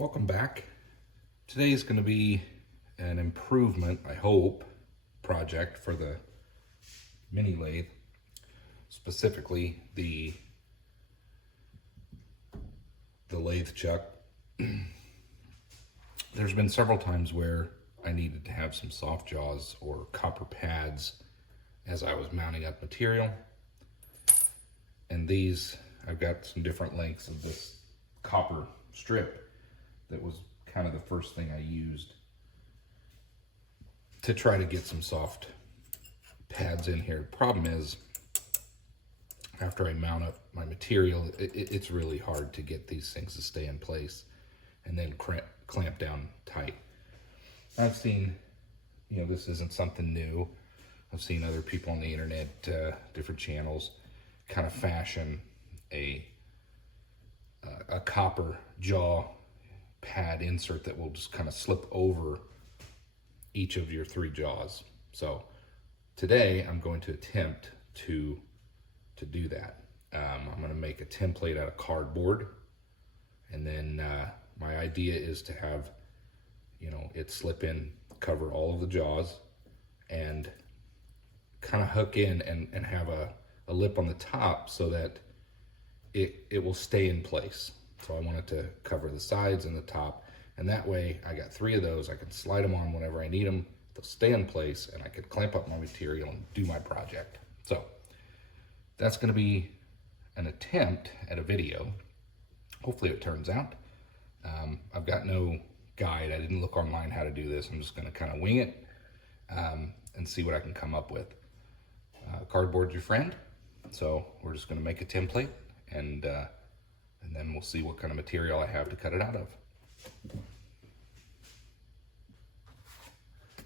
Welcome back. Today is going to be an improvement, I hope, project for the mini lathe, specifically the lathe chuck. There's been several times where I needed to have some soft jaws or copper pads as I was mounting up material. And these, I've got some different lengths of this copper strip. That was kind of the first thing I used to try to get some soft pads in here. Problem is, after I mount up my material, it's really hard to get these things to stay in place and then clamp down tight. I've seen, this isn't something new. I've seen other people on the internet, different channels, kind of fashion a copper jaw pad insert that will just kind of slip over each of your three jaws. So today I'm going to attempt to do that. I'm going to make a template out of cardboard, and then my idea is to have it slip in, cover all of the jaws, and kind of hook in and have a lip on the top so that it will stay in place. So I want it to cover the sides and the top, and that way I got three of those. I can slide them on whenever I need them. They'll stay in place, and I can clamp up my material and do my project. So that's going to be an attempt at a video. Hopefully it turns out. I've got no guide. I didn't look online how to do this. I'm just going to kind of wing it and see what I can come up with. Cardboard's your friend, so we're just going to make a template, and then we'll see what kind of material I have to cut it out of.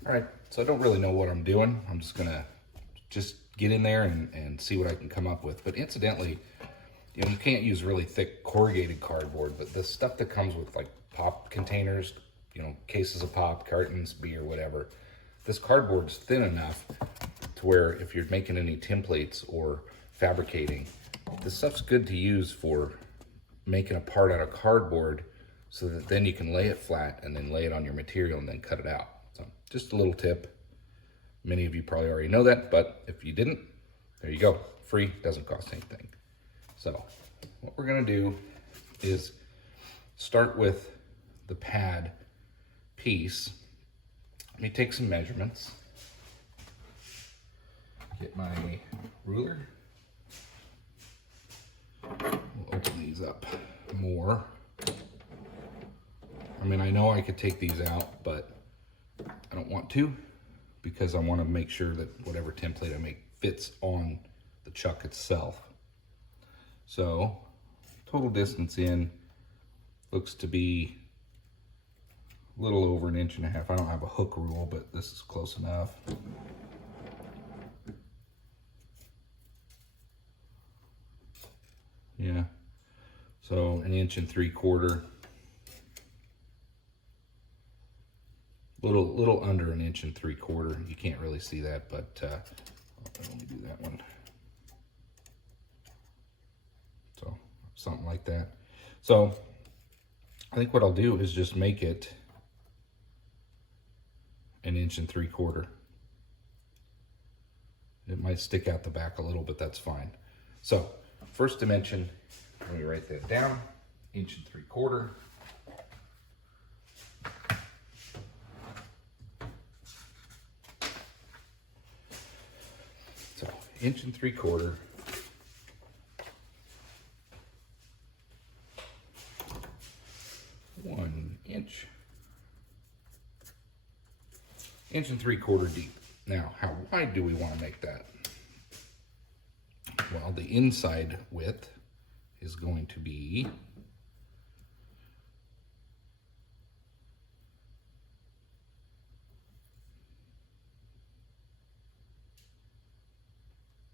All right, so I don't really know what I'm doing. I'm just gonna get in there and see what I can come up with. But incidentally, you can't use really thick corrugated cardboard, but the stuff that comes with like pop containers, cases of pop, cartons, beer, whatever, this cardboard's thin enough to where if you're making any templates or fabricating, this stuff's good to use for making a part out of cardboard, so that then you can lay it flat and then lay it on your material and then cut it out. So just a little tip. Many of you probably already know that, but if you didn't, there you go. Free, doesn't cost anything. So what we're gonna do is start with the pad piece. Let me take some measurements. Get my ruler. We'll open these up more. I mean, I know I could take these out, but I don't want to, because I want to make sure that whatever template I make fits on the chuck itself. So total distance in looks to be a little over 1.5 inches. I don't have a hook rule, but this is close enough. Yeah, so 1 3/4 inches. Little under 1 3/4 inches. You can't really see that, but let me do that one. So something like that. So I think what I'll do is just make it 1 3/4 inches. It might stick out the back a little, but that's fine. So first dimension, let me write that down, 1 3/4 inches. So 1 3/4 inches. 1 inch. 1 3/4 inches deep. Now, how wide do we want to make that? Well, the inside width is going to be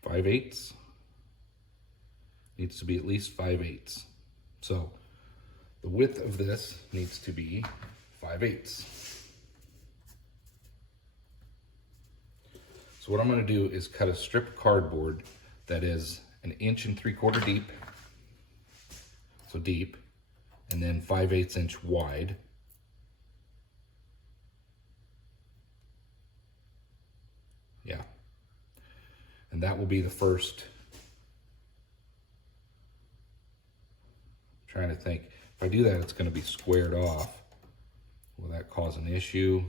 5/8. Needs to be at least 5/8. So the width of this needs to be 5/8. So what I'm going to do is cut a strip of cardboard that is 1 3/4 inches deep, so deep, and then 5/8 inch wide. Yeah. And that will be the first. I'm trying to think. If I do that, it's going to be squared off. Will that cause an issue?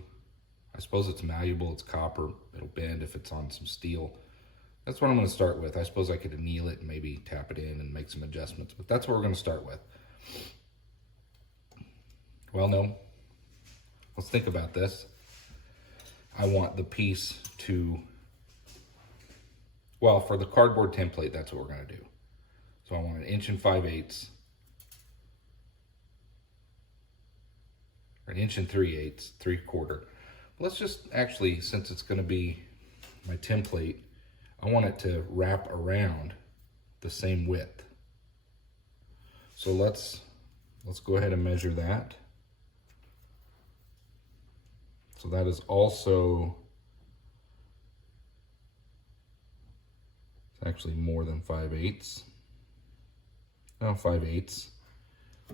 I suppose it's malleable, it's copper, it'll bend if it's on some steel. That's what I'm going to start with. I suppose I could anneal it and maybe tap it in and make some adjustments, but that's what we're going to start with. Well, no, let's think about this. I want the piece to, well, for the cardboard template, that's what we're going to do. So I want 1 5/8, or 1 3/8, 3/4. Let's just actually, since it's going to be my template, I want it to wrap around the same width. So let's go ahead and measure that. So that is also, it's actually more than 5/8. No, 5/8.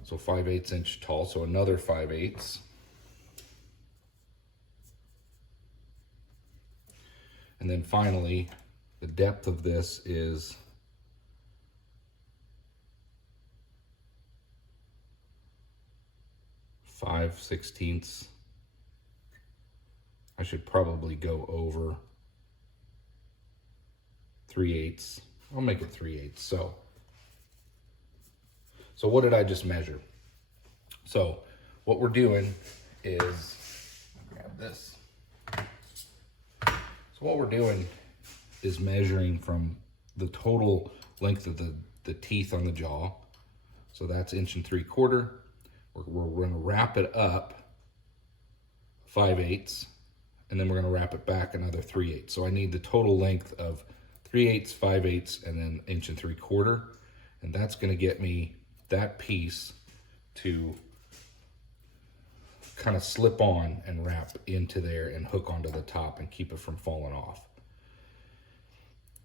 So 5/8 inch tall, so another 5/8. And then finally, the depth of this is 5/16. I should probably go over 3/8. I'll make it 3/8. So what did I just measure? So what we're doing is, grab this. So what we're doing is measuring from the total length of the teeth on the jaw. So that's 1 3/4. We're going to wrap it up 5/8, and then we're going to wrap it back another 3/8. So I need the total length of 3/8, 5/8, and then 1 3/4, and that's going to get me that piece to kind of slip on and wrap into there and hook onto the top and keep it from falling off.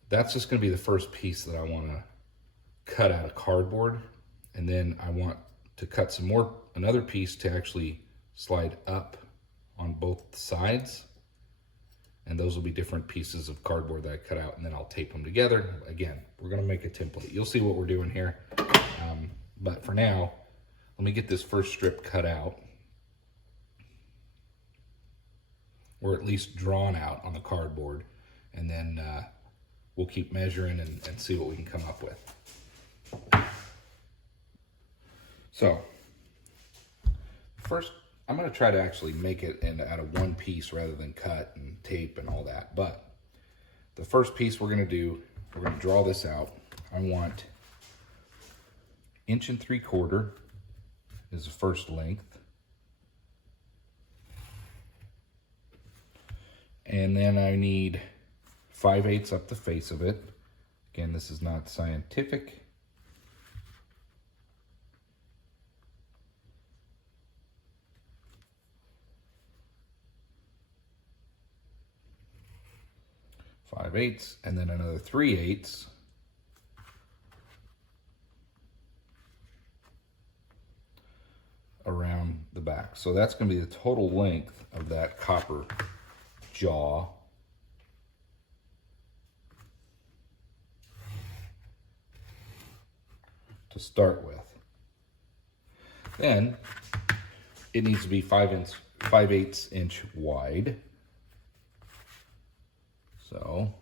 That's just going to be the first piece that I want to cut out of cardboard, and then I want to cut another piece to actually slide up on both sides, and those will be different pieces of cardboard that I cut out, and then I'll tape them together. Again, we're going to make a template. You'll see what we're doing here, but for now, let me get this first strip cut out, or at least drawn out on the cardboard, and then we'll keep measuring and see what we can come up with. So first, I'm going to try to actually make it out of one piece rather than cut and tape and all that. But the first piece we're going to do, we're going to draw this out. I want 1 3/4 is the first length. And then I need 5/8 up the face of it. Again, this is not scientific. Five-eighths, and then another 3/8 around the back. So that's going to be the total length of that copper jaw. To start with. Then it needs to be 5/8 inch wide. So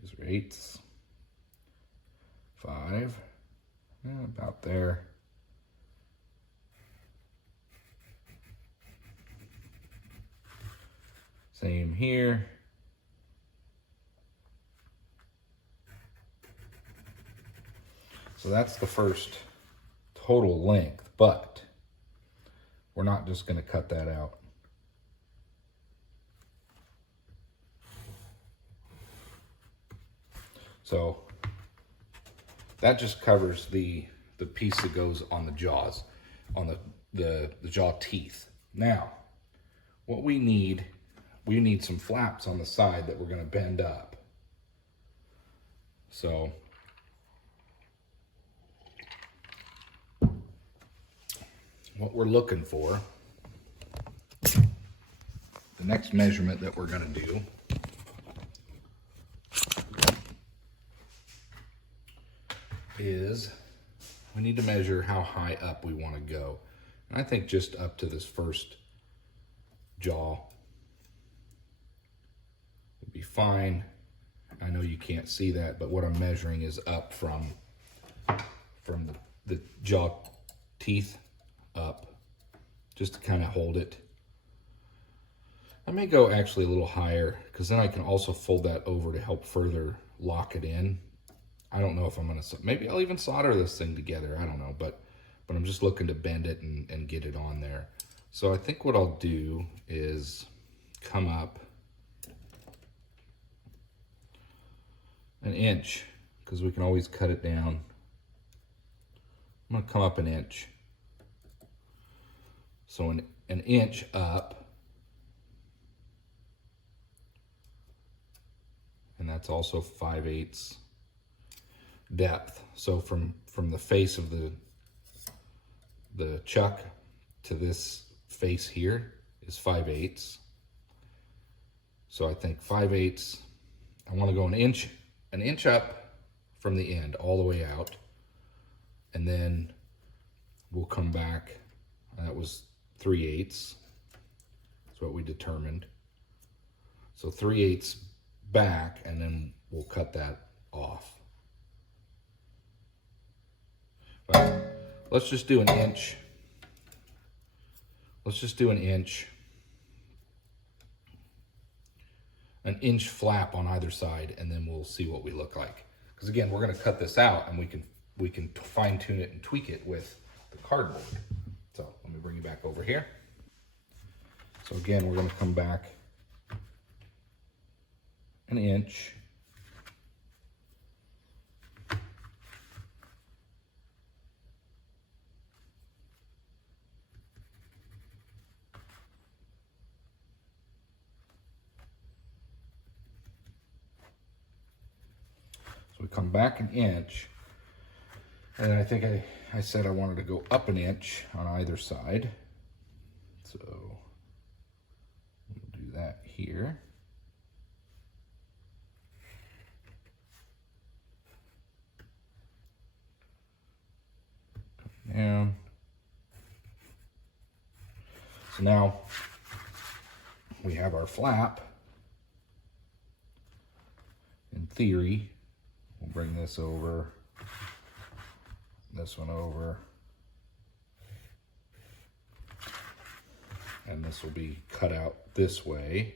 these are 8s. 5, about there. Same here. So that's the first total length, but we're not just going to cut that out. So that just covers the piece that goes on the jaws, on the jaw teeth. Now, what we need we need some flaps on the side that we're going to bend up. So what we're looking for, the next measurement that we're going to do is we need to measure how high up we want to go. And I think just up to this first jaw would be fine. I know you can't see that, but what I'm measuring is up from the jaw teeth up, just to kind of hold it. I may go actually a little higher, because then I can also fold that over to help further lock it in. I don't know if I'm gonna, maybe I'll even solder this thing together, I don't know, but I'm just looking to bend it and get it on there. So I think what I'll do is come up an inch, because we can always cut it down. I'm gonna come up an inch. So an inch up, and that's also 5/8 depth. So from the face of the chuck to this face here is 5/8. So I think 5/8, I want to go an inch up from the end all the way out, and then we'll come back. That was 3/8. That's what we determined. So 3/8 back, and then we'll cut that off. But let's just do an inch. Let's just do an inch flap on either side, and then we'll see what we look like. Because again, we're going to cut this out, and we can fine tune it and tweak it with the cardboard. So let me bring you back over here. So again, we're going to come back an inch. So we come back an inch, and I think I said I wanted to go up an inch on either side. So we'll do that here. Come down. So now we have our flap. In theory, we'll bring this over, this one over, and this will be cut out this way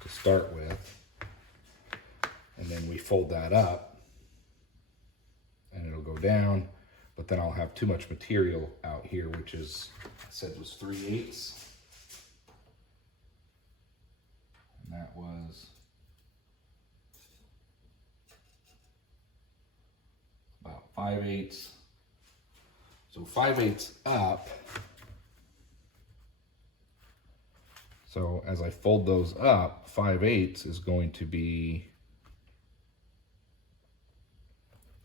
to start with, and then we fold that up and it'll go down, but then I'll have too much material out here, which is, I said was 3/8, and that was about 5/8. So 5/8 up. So as I fold those up, 5/8 is going to be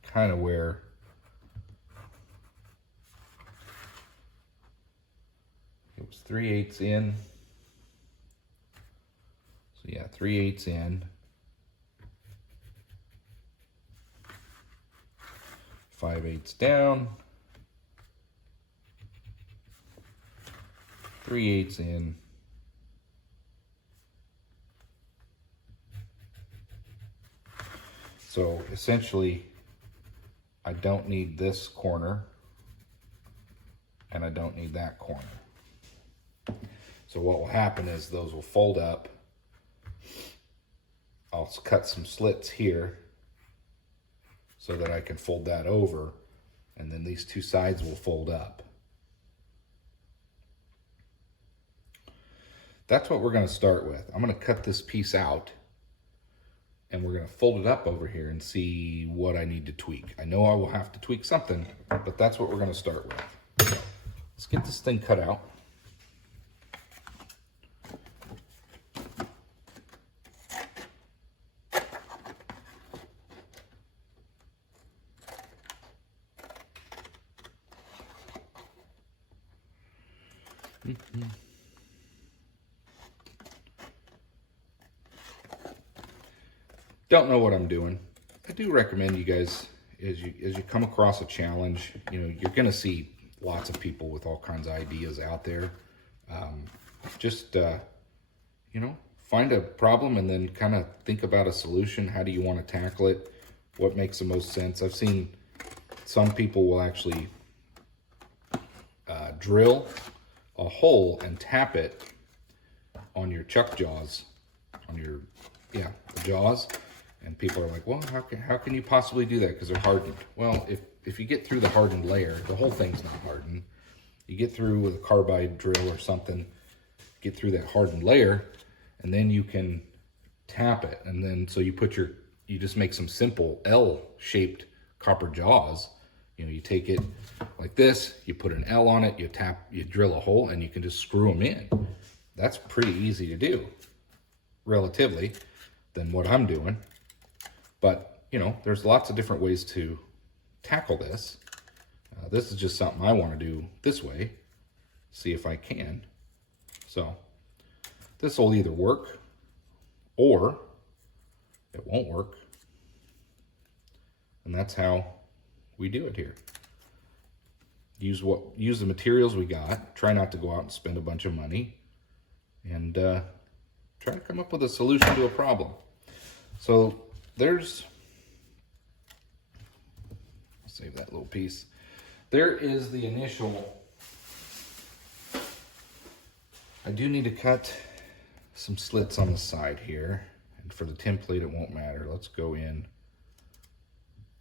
kind of where it was 3/8 in. So yeah, 3/8 in. 5/8 down. 3/8 in. So essentially, I don't need this corner, and I don't need that corner. So what will happen is those will fold up. I'll cut some slits here so that I can fold that over, and then these two sides will fold up. That's what we're going to start with. I'm going to cut this piece out, and we're going to fold it up over here and see what I need to tweak. I know I will have to tweak something, but that's what we're going to start with. So let's get this thing cut out. Don't know what I'm doing. I do recommend you guys, as you come across a challenge, you know, you're going to see lots of people with all kinds of ideas out there. Just you know, find a problem and then kind of think about a solution. How do you want to tackle it? What makes the most sense? I've seen some people will actually drill a hole and tap it on your chuck jaws, on your, the jaws. And people are like, well, how can you possibly do that? Because they're hardened. Well, if you get through the hardened layer, the whole thing's not hardened. You get through with a carbide drill or something, get through that hardened layer, and then you can tap it. And then, so you just make some simple L-shaped copper jaws. You know, you take it like this, you put an L on it, you drill a hole, and you can just screw them in. That's pretty easy to do, relatively, than what I'm doing. But, you know, there's lots of different ways to tackle this. This is just something I want to do this way, see if I can. So this will either work or it won't work. And that's how we do it here. Use the materials we got. Try not to go out and spend a bunch of money, and try to come up with a solution to a problem. So there's, I'll save that little piece. There is the initial. I do need to cut some slits on the side here, and for the template it won't matter. Let's go in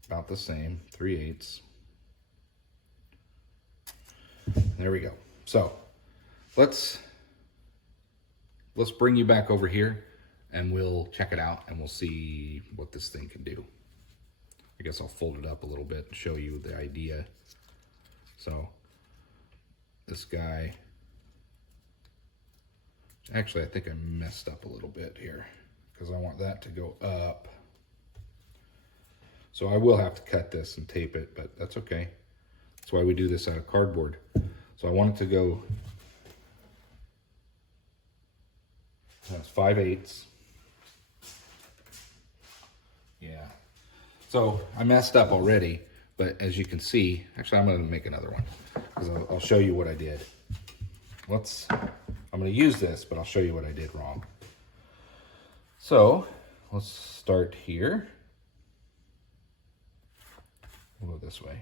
about the same, 3/8. There we go. So let's bring you back over here and we'll check it out and we'll see what this thing can do. I guess I'll fold it up a little bit and show you the idea. So this guy, actually I think I messed up a little bit here because I want that to go up. So I will have to cut this and tape it, but that's okay. That's why we do this out of cardboard. So I want it to go, that's 5/8. Yeah. So I messed up already, but as you can see, actually I'm going to make another one because I'll show you what I did. I'm going to use this, but I'll show you what I did wrong. So let's start here. We'll go this way.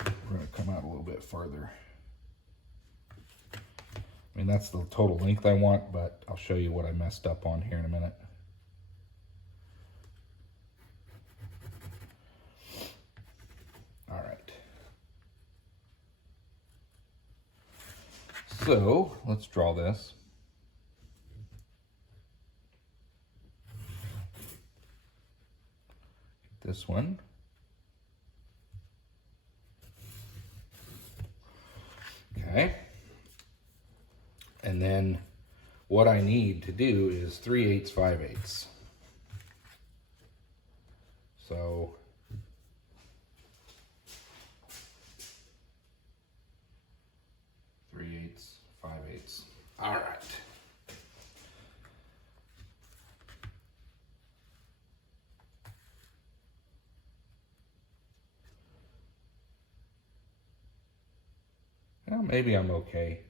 We're going to come out a little bit farther. I mean, that's the total length I want, but I'll show you what I messed up on here in a minute. All right. So let's draw this. This one. Okay. And then what I need to do is 3/8, 5/8. So three-eighths, 5/8. All right. Well, maybe I'm okay.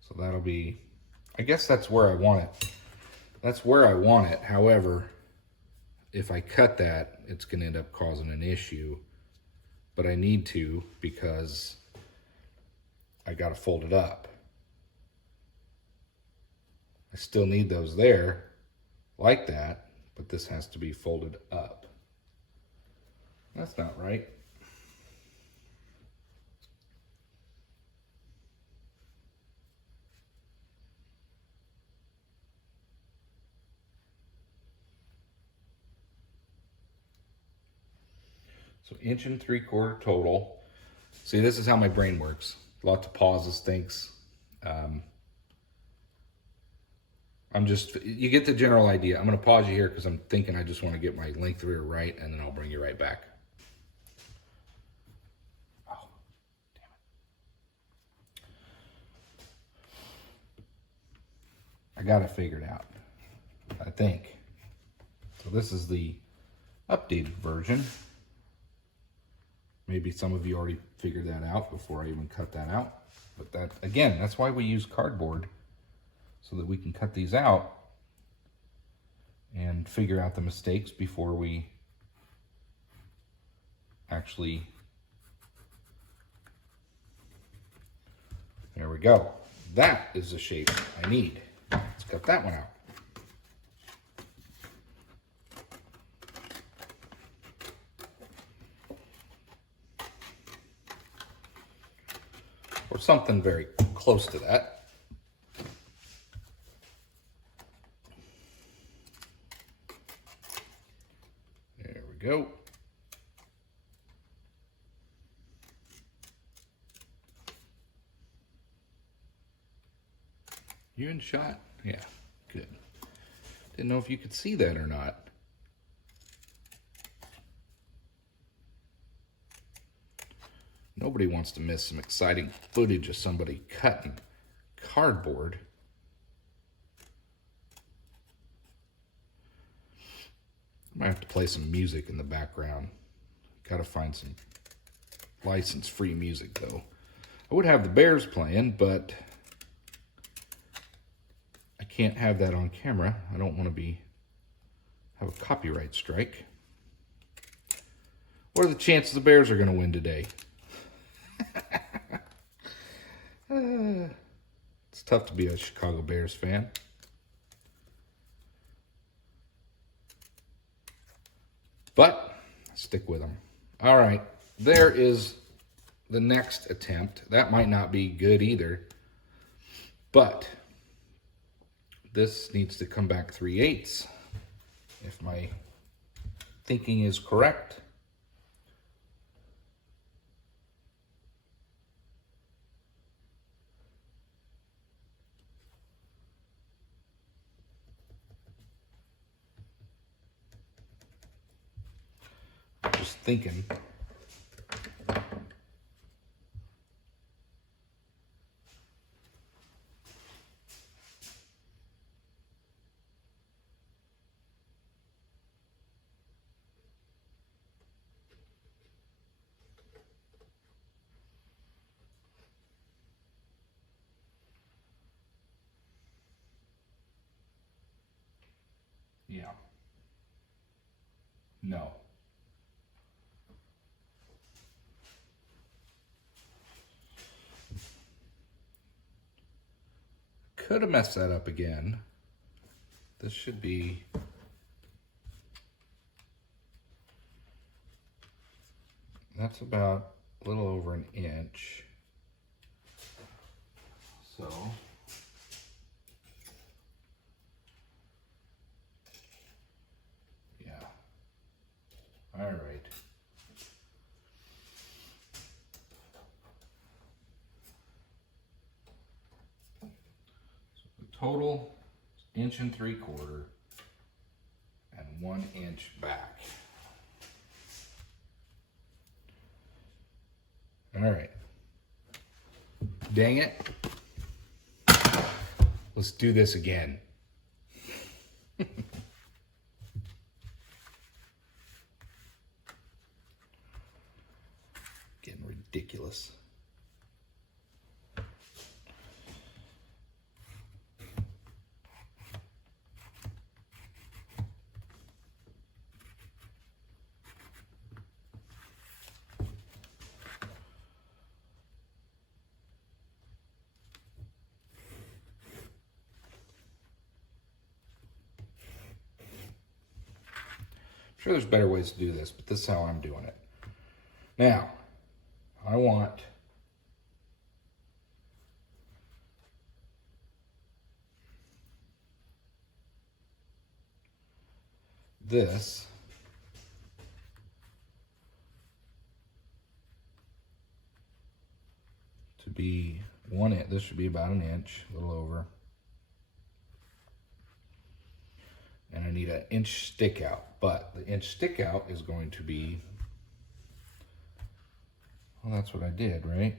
So that'll be, I guess that's where I want it. That's where I want it. However, if I cut that, it's going to end up causing an issue. But I need to because I got to fold it up. I still need those there like that, but this has to be folded up. That's not right. So 1 3/4 total. See, this is how my brain works. Lots of pauses, thinks. You get the general idea. I'm going to pause you here because I'm thinking I just want to get my length rear right, and then I'll bring you right back. Oh, damn it. I got it figured out, I think. So this is the updated version. Maybe some of you already figured that out before I even cut that out. But that, again, that's why we use cardboard, so that we can cut these out and figure out the mistakes before we actually, there we go. That is the shape I need. Let's cut that one out. Or something very close to that. There we go. You in shot? Yeah, good. Didn't know if you could see that or not. Nobody wants to miss some exciting footage of somebody cutting cardboard. I might have to play some music in the background. Gotta find some license-free music though. I would have the Bears playing, but I can't have that on camera. I don't want to have a copyright strike. What are the chances the Bears are going to win today? It's tough to be a Chicago Bears fan. But stick with them. All right, there is the next attempt. That might not be good either, but this needs to come back 3/8 if my thinking is correct. Just thinking. Yeah. No. Could have messed that up again. This should be that's about a little over an inch. So yeah. All right. So the total is 1 3/4 and 1 inch back. All right. Dang it. Let's do this again. Getting ridiculous. I'm sure there's better ways to do this, but this is how I'm doing it. Now, I want this to be 1 inch. This should be about an inch, a little over. and I need an inch stick out, but the inch stick out is going to be, well, that's what I did, right?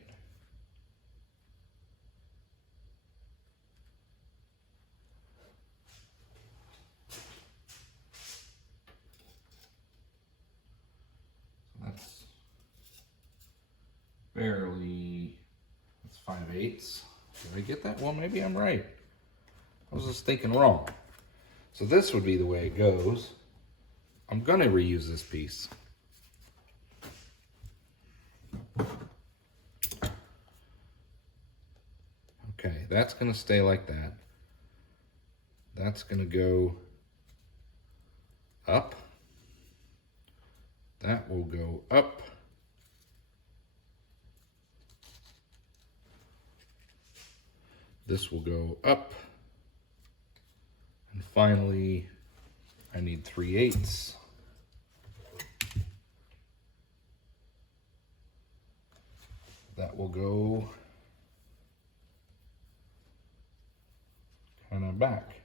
So that's barely, that's 5/8. Did I get that? Well, maybe I'm right. I was just thinking wrong. So this would be the way it goes. I'm gonna reuse this piece. Okay, that's gonna stay like that. That's gonna go up. That will go up. This will go up. And finally, I need 3/8. That will go kind of back,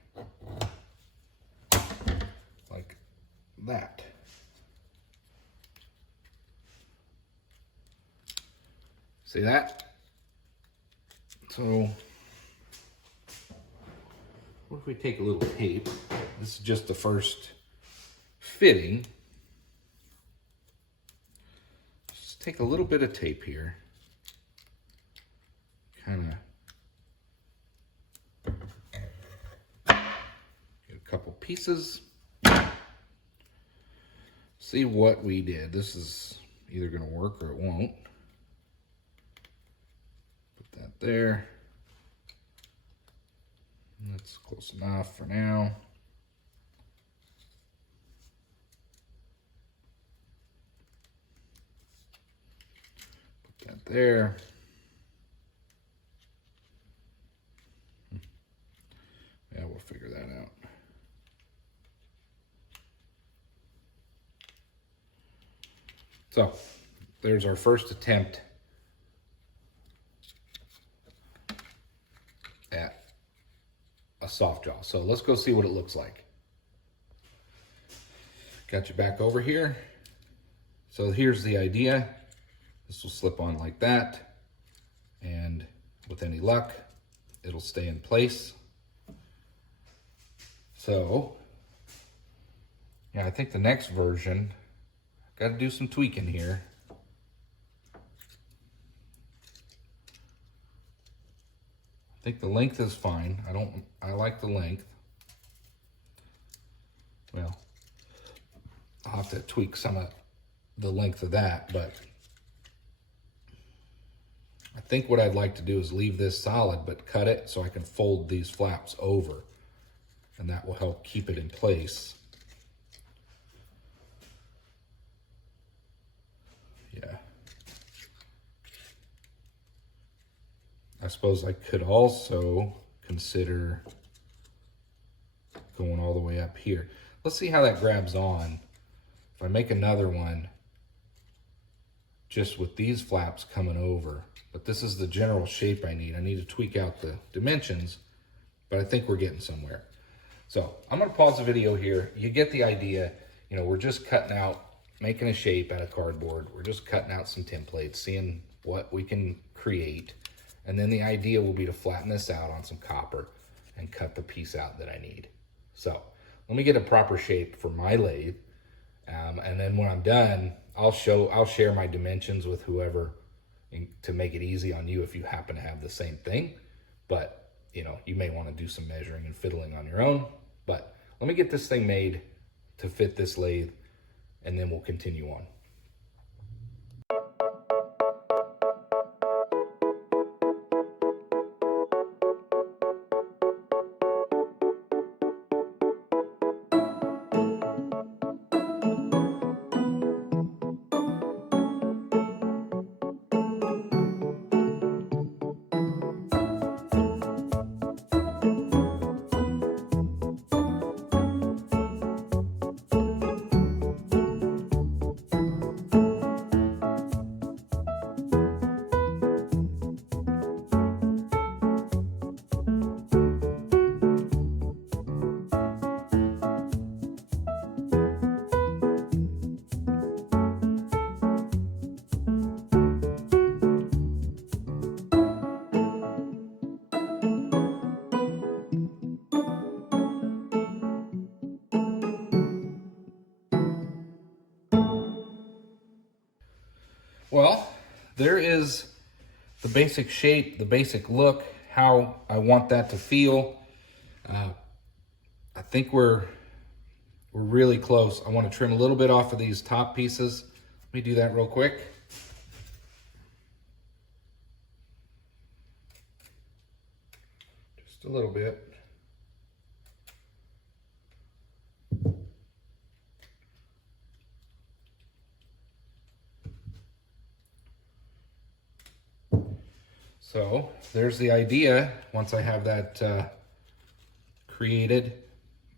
like that. See that? So, what if we take a little tape? This is just the first fitting. Just take a little bit of tape here. Kind of get a couple pieces. See what we did. This is either going to work or it won't. Put that there. That's close enough for now. Put that there. Yeah, we'll figure that out. So, there's our first attempt at a soft jaw. So let's go see what it looks like. Got you back over here. So here's the idea. This will slip on like that, and with any luck, it'll stay in place. So, yeah, I think the next version, got to do some tweaking here. I think the length is fine. I like the length. Well, I'll have to tweak some of the length of that, but I think what I'd like to do is leave this solid, but cut it so I can fold these flaps over, and that will help keep it in place. Yeah. I suppose I could also consider going all the way up here. Let's see how that grabs on. If I make another one just with these flaps coming over, but this is the general shape I need. I need to tweak out the dimensions, but I think we're getting somewhere. So I'm gonna pause the video here. You get the idea. You know, we're just cutting out, making a shape out of cardboard. We're just cutting out some templates, seeing what we can create. And then the idea will be to flatten this out on some copper and cut the piece out that I need. So let me get a proper shape for my lathe. And then when I'm done, I'll share my dimensions with whoever to make it easy on you if you happen to have the same thing. But, you know, you may want to do some measuring and fiddling on your own. But let me get this thing made to fit this lathe, and then we'll continue on. Well, there is the basic shape, the basic look, how I want that to feel. I think we're really close. I want to trim a little bit off of these top pieces. Let me do that real quick. Just a little bit. So there's the idea. Once I have that created,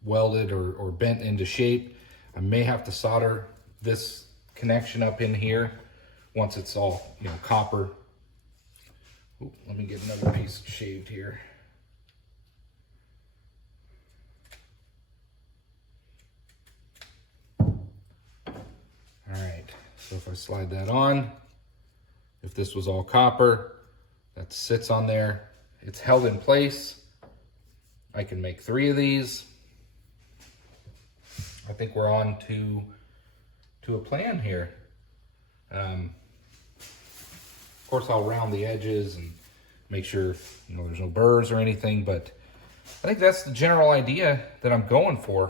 welded or bent into shape, I may have to solder this connection up in here once it's all, you know, copper. Ooh, let me get another piece shaved here. All right, so if I slide that on, if this was all copper, that sits on there, it's held in place. I can make 3 of these. I think we're on to a plan here. Of course, I'll round the edges and make sure, you know, there's no burrs or anything, but I think that's the general idea that I'm going for.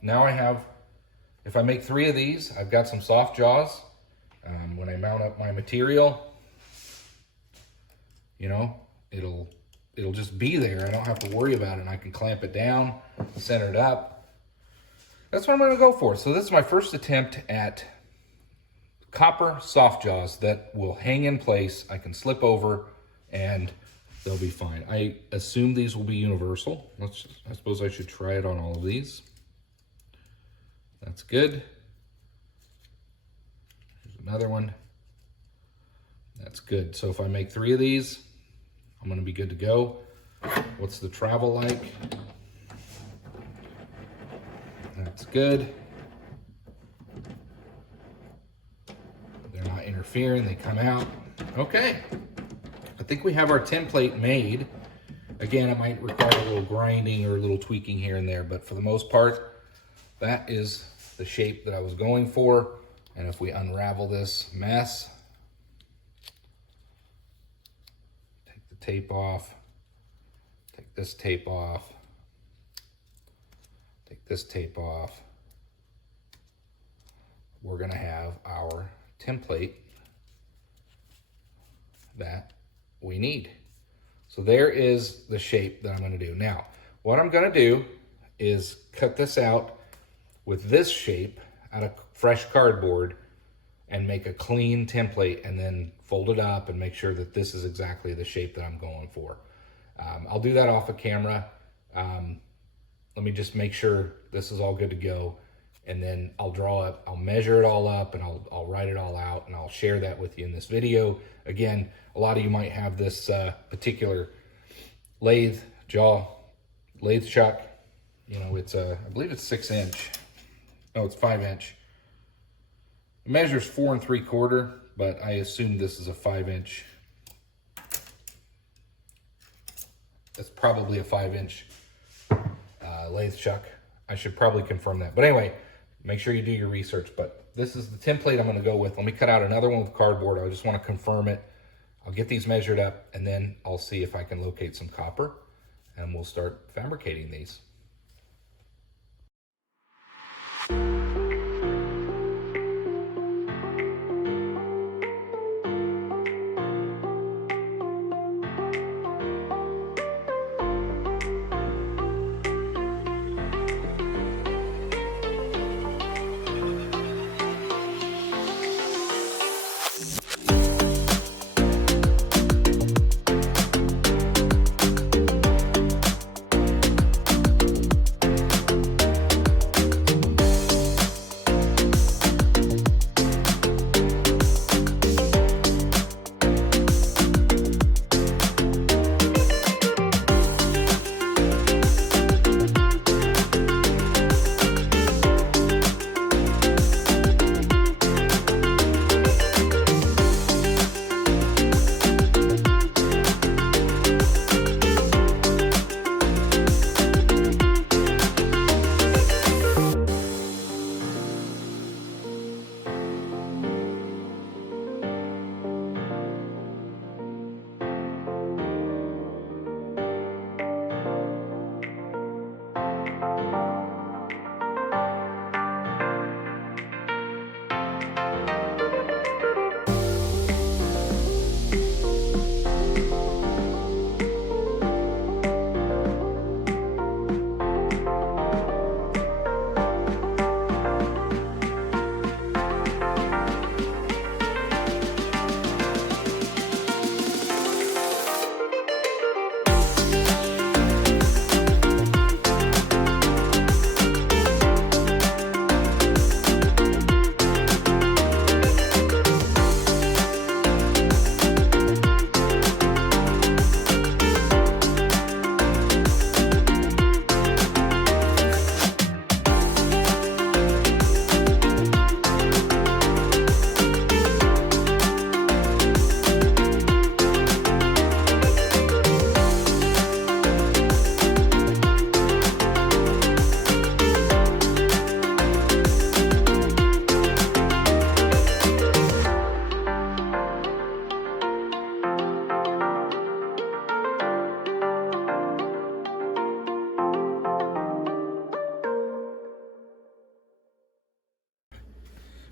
Now I have, if I make 3 of these, I've got some soft jaws. When I mount up my material, you know, it'll just be there. I don't have to worry about it, and I can clamp it down, center it up. That's what I'm going to go for. So this is my first attempt at copper soft jaws that will hang in place. I can slip over and they'll be fine. I assume these will be universal. I suppose I should try it on all of these. That's good. Here's another one. That's good. So if I make 3 of these, I'm going to be good to go. What's the travel like? That's good. They're not interfering, they come out. Okay. I think we have our template made. Again, it might require a little grinding or a little tweaking here and there, but for the most part, that is the shape that I was going for. And if we unravel this mess, take the tape off, take this tape off, take this tape off, we're gonna have our template that we need. So there is the shape that I'm gonna do. Now, what I'm gonna do is cut this out with this shape out of fresh cardboard and make a clean template and then fold it up and make sure that this is exactly the shape that I'm going for. I'll do that off of camera. Let me just make sure this is all good to go. And then I'll I'll measure it all up and I'll write it all out and I'll share that with you in this video. Again, a lot of you might have this particular lathe chuck. You know, it's I believe it's 6-inch. No, it's 5-inch. It measures 4 3/4, but I assume this is a 5-inch. That's probably a 5-inch lathe chuck. I should probably confirm that. But anyway, make sure you do your research. But this is the template I'm going to go with. Let me cut out another one with cardboard. I just want to confirm it. I'll get these measured up, and then I'll see if I can locate some copper, and we'll start fabricating these.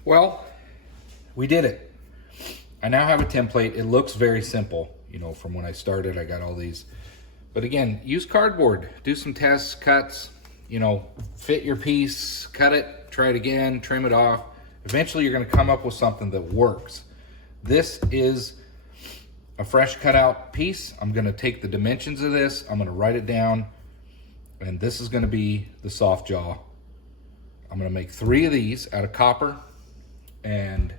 Well, we did it. I now have a template. It looks very simple. You know, from when I started, I got all these. But again, use cardboard. Do some tests, cuts, you know, fit your piece, cut it, try it again, trim it off. Eventually, you're going to come up with something that works. This is a fresh cutout piece. I'm going to take the dimensions of this. I'm going to write it down. And this is going to be the soft jaw. I'm going to make 3 of these out of copper. And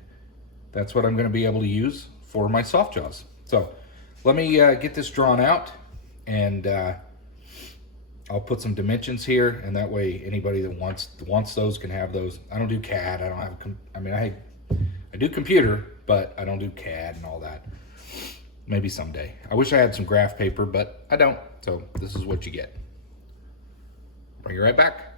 that's what I'm going to be able to use for my soft jaws. So let me get this drawn out, and I'll put some dimensions here, and that way anybody that wants those can have those. I don't do CAD. I don't have. I mean, I do computer, but I don't do CAD and all that. Maybe someday. I wish I had some graph paper, but I don't. So this is what you get. Bring it right back.